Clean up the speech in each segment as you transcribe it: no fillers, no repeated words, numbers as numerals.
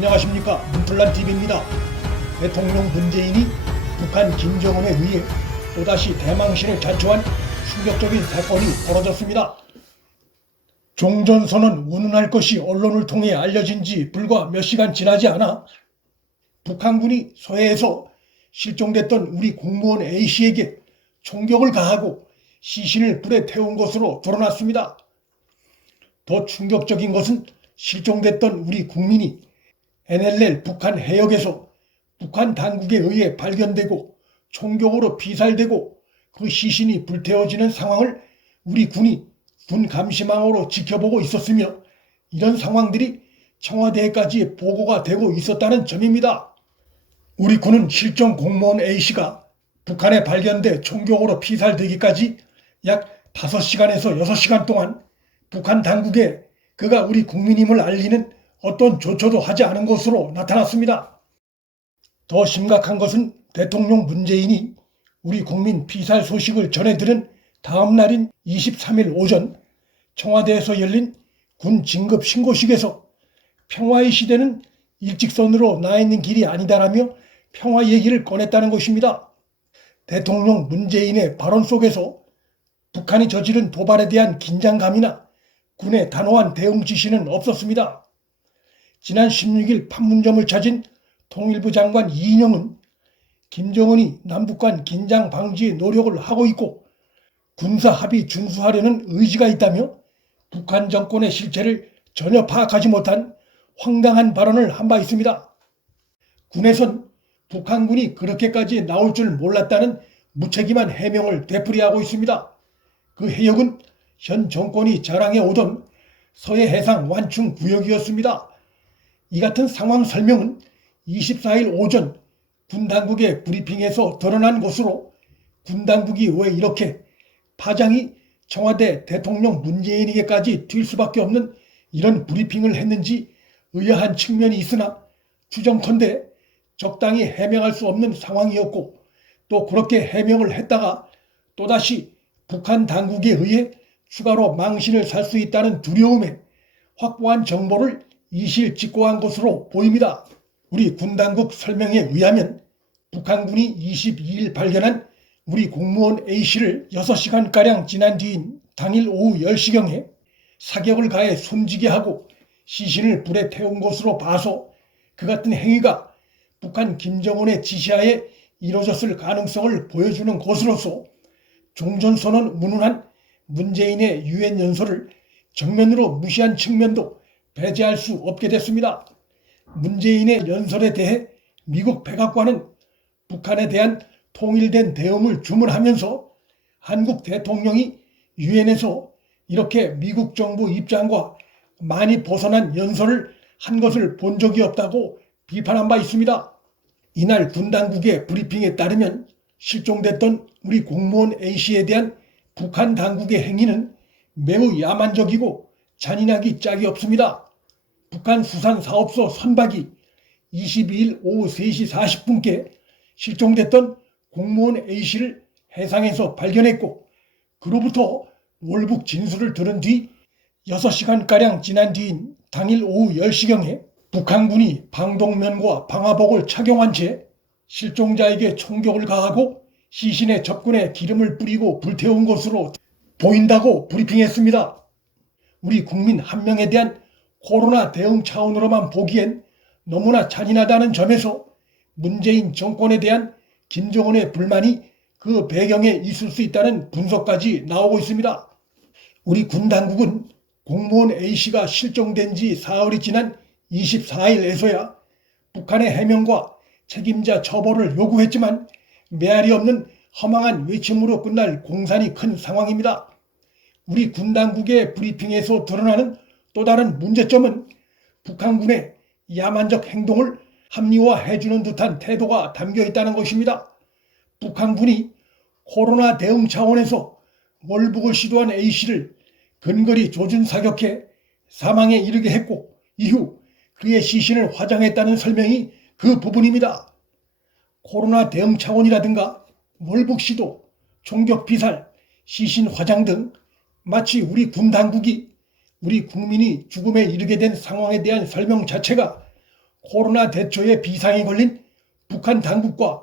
안녕하십니까, 문플란TV입니다. 대통령 문재인이 북한 김정은에 의해 또다시 대망신을 자초한 충격적인 사건이 벌어졌습니다. 종전선언 운운할 것이 언론을 통해 알려진 지 불과 몇 시간 지나지 않아 북한군이 서해에서 실종됐던 우리 공무원 A씨에게 총격을 가하고 시신을 불에 태운 것으로 드러났습니다. 더 충격적인 것은 실종됐던 우리 국민이 NLL 북한 해역에서 북한 당국에 의해 발견되고 총격으로 피살되고 그 시신이 불태워지는 상황을 우리 군이 군 감시망으로 지켜보고 있었으며, 이런 상황들이 청와대에까지 보고가 되고 있었다는 점입니다. 우리 군은 실종 공무원 A씨가 북한에 발견돼 총격으로 피살되기까지 약 5시간에서 6시간 동안 북한 당국에 그가 우리 국민임을 알리는 어떤 조처도 하지 않은 것으로 나타났습니다. 더 심각한 것은 대통령 문재인이 우리 국민 피살 소식을 전해 들은 다음 날인 23일 오전 청와대에서 열린 군 진급 신고식에서 평화의 시대는 일직선으로 나 있는 길이 아니다라며 평화 얘기를 꺼냈다는 것입니다. 대통령 문재인의 발언 속에서 북한이 저지른 도발에 대한 긴장감이나 군의 단호한 대응 지시는 없었습니다. 지난 16일 판문점을 찾은 통일부 장관 이인영은 김정은이 남북 간 긴장 방지에 노력을 하고 있고 군사 합의 준수하려는 의지가 있다며 북한 정권의 실체를 전혀 파악하지 못한 황당한 발언을 한 바 있습니다. 군에선 북한군이 그렇게까지 나올 줄 몰랐다는 무책임한 해명을 되풀이하고 있습니다. 그 해역은 현 정권이 자랑해 오던 서해 해상 완충 구역이었습니다. 이 같은 상황 설명은 24일 오전 군 당국의 브리핑에서 드러난 것으로, 군 당국이 왜 이렇게 파장이 청와대 대통령 문재인에게까지 튈 수밖에 없는 이런 브리핑을 했는지 의아한 측면이 있으나, 추정컨대 적당히 해명할 수 없는 상황이었고, 또 그렇게 해명을 했다가 또다시 북한 당국에 의해 추가로 망신을 살 수 있다는 두려움에 확보한 정보를 이실직고한 것으로 보입니다. 우리 군 당국 설명에 의하면 북한군이 22일 발견한 우리 공무원 A씨를 6시간가량 지난 뒤인 당일 오후 10시경에 사격을 가해 숨지게 하고 시신을 불에 태운 것으로 봐서 그 같은 행위가 북한 김정은의 지시하에 이루어졌을 가능성을 보여주는 것으로서 종전선언 운운한 문재인의 유엔 연설을 정면으로 무시한 측면도 배제할 수 없게 됐습니다. 문재인의 연설에 대해 미국 백악관은 북한에 대한 통일된 대응을 주문하면서 한국 대통령이 유엔에서 이렇게 미국 정부 입장과 많이 벗어난 연설을 한 것을 본 적이 없다고 비판한 바 있습니다. 이날 군 당국의 브리핑에 따르면 실종됐던 우리 공무원 A씨에 대한 북한 당국의 행위는 매우 야만적이고 잔인하기 짝이 없습니다. 북한 수산사업소 선박이 22일 오후 3시 40분께 실종됐던 공무원 A씨를 해상에서 발견했고, 그로부터 월북 진술을 들은 뒤 6시간가량 지난 뒤인 당일 오후 10시경에 북한군이 방독면과 방화복을 착용한 채 실종자에게 총격을 가하고 시신의 접근에 기름을 뿌리고 불태운 것으로 보인다고 브리핑했습니다. 우리 국민 한 명에 대한 코로나 대응 차원으로만 보기엔 너무나 잔인하다는 점에서 문재인 정권에 대한 김정은의 불만이 그 배경에 있을 수 있다는 분석까지 나오고 있습니다. 우리 군 당국은 공무원 A씨가 실종된 지 사흘이 지난 24일에서야 북한의 해명과 책임자 처벌을 요구했지만 메아리 없는 허망한 외침으로 끝날 공산이 큰 상황입니다. 우리 군 당국의 브리핑에서 드러나는 또 다른 문제점은 북한군의 야만적 행동을 합리화해주는 듯한 태도가 담겨 있다는 것입니다. 북한군이 코로나 대응 차원에서 월북을 시도한 A씨를 근거리 조준 사격해 사망에 이르게 했고, 이후 그의 시신을 화장했다는 설명이 그 부분입니다. 코로나 대응 차원이라든가 월북 시도, 총격 피살, 시신 화장 등 마치 우리 군 당국이 우리 국민이 죽음에 이르게 된 상황에 대한 설명 자체가 코로나 대처에 비상이 걸린 북한 당국과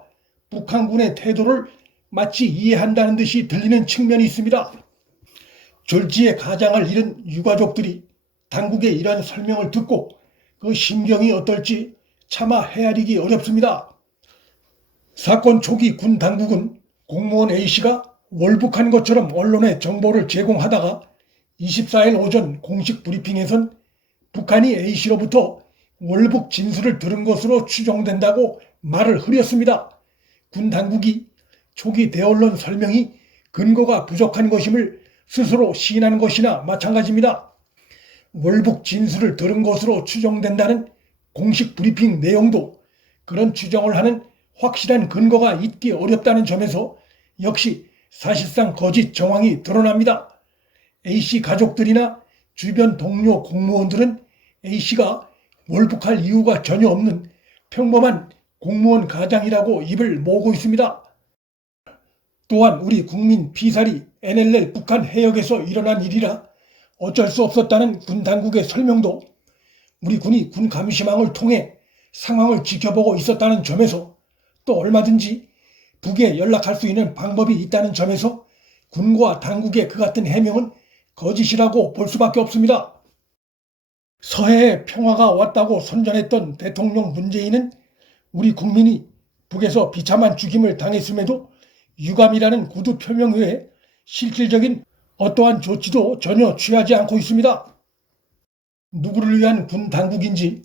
북한군의 태도를 마치 이해한다는 듯이 들리는 측면이 있습니다. 졸지에 가장을 잃은 유가족들이 당국의 이러한 설명을 듣고 그 심경이 어떨지 차마 헤아리기 어렵습니다. 사건 초기 군 당국은 공무원 A씨가 월북한 것처럼 언론에 정보를 제공하다가 24일 오전 공식 브리핑에선 북한이 A씨로부터 월북 진술을 들은 것으로 추정된다고 말을 흐렸습니다. 군 당국이 초기 대언론 설명이 근거가 부족한 것임을 스스로 시인하는 것이나 마찬가지입니다. 월북 진술을 들은 것으로 추정된다는 공식 브리핑 내용도 그런 추정을 하는 확실한 근거가 있기 어렵다는 점에서 역시 사실상 거짓 정황이 드러납니다. A씨 가족들이나 주변 동료 공무원들은 A씨가 월북할 이유가 전혀 없는 평범한 공무원 가장이라고 입을 모으고 있습니다. 또한 우리 국민 피살이 NLL 북한 해역에서 일어난 일이라 어쩔 수 없었다는 군 당국의 설명도 우리 군이 군 감시망을 통해 상황을 지켜보고 있었다는 점에서 또 얼마든지 북에 연락할 수 있는 방법이 있다는 점에서 군과 당국의 그 같은 해명은 거짓이라고 볼 수밖에 없습니다. 서해에 평화가 왔다고 선전했던 대통령 문재인은 우리 국민이 북에서 비참한 죽임을 당했음에도 유감이라는 구두 표명 외에 실질적인 어떠한 조치도 전혀 취하지 않고 있습니다. 누구를 위한 군 당국인지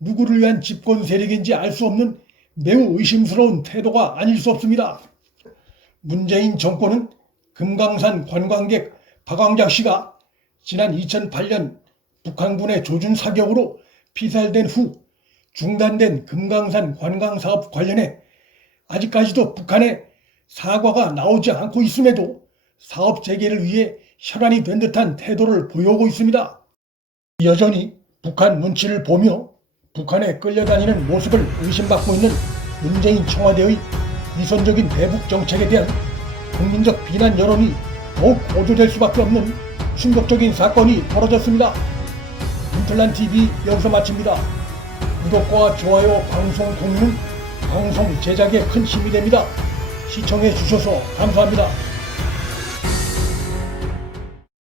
누구를 위한 집권 세력인지 알 수 없는 매우 의심스러운 태도가 아닐 수 없습니다. 문재인 정권은 금강산 관광객 박광자 씨가 지난 2008년 북한군의 조준 사격으로 피살된 후 중단된 금강산 관광사업 관련해 아직까지도 북한의 사과가 나오지 않고 있음에도 사업 재개를 위해 혈안이 된 듯한 태도를 보여오고 있습니다. 여전히 북한 눈치를 보며 북한에 끌려다니는 모습을 의심받고 있는 문재인 청와대의 위선적인 대북 정책에 대한 국민적 비난 여론이 더욱 고조될 수밖에 없는 충격적인 사건이 벌어졌습니다. 인플란TV 여기서 마칩니다. 구독과 좋아요, 방송 공유는 방송 제작에 큰 힘이 됩니다. 시청해 주셔서 감사합니다.